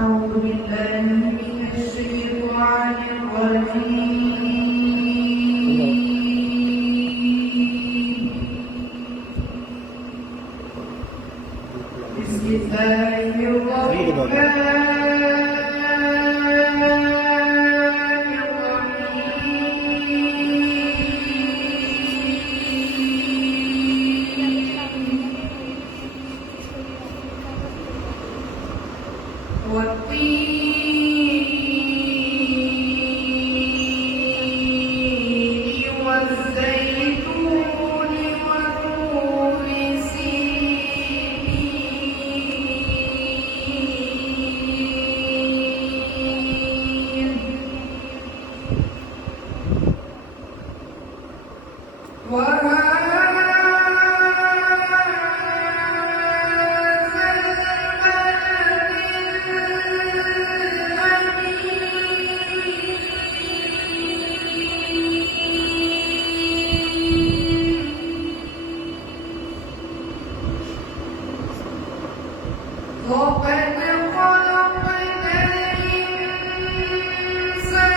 أعوذ بالله من الشيطان الرجيم. بسم الله الرحمن الرحيم. والتين والزيتون وطور سينين وقد خلقنا الإنسان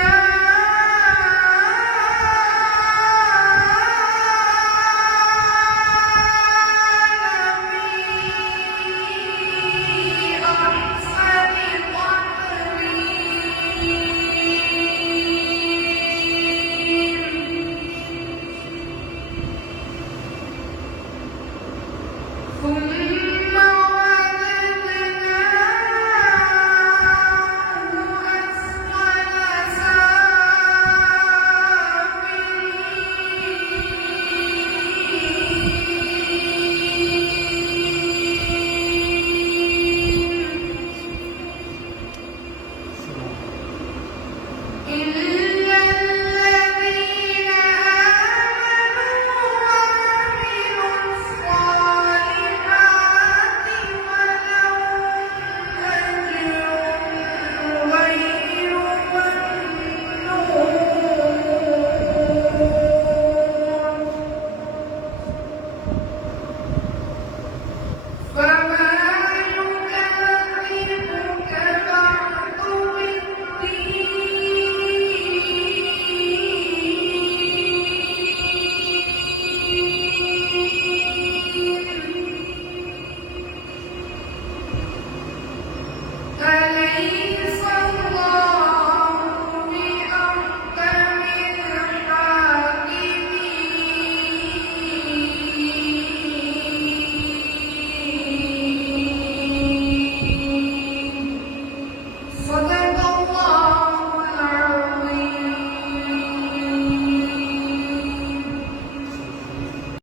في أحسن تقويم ثم إلا الذين آمنوا وعملوا الصالحات فلهم أجر غير ممنون. فما يكذبك بعد بالدين. أليس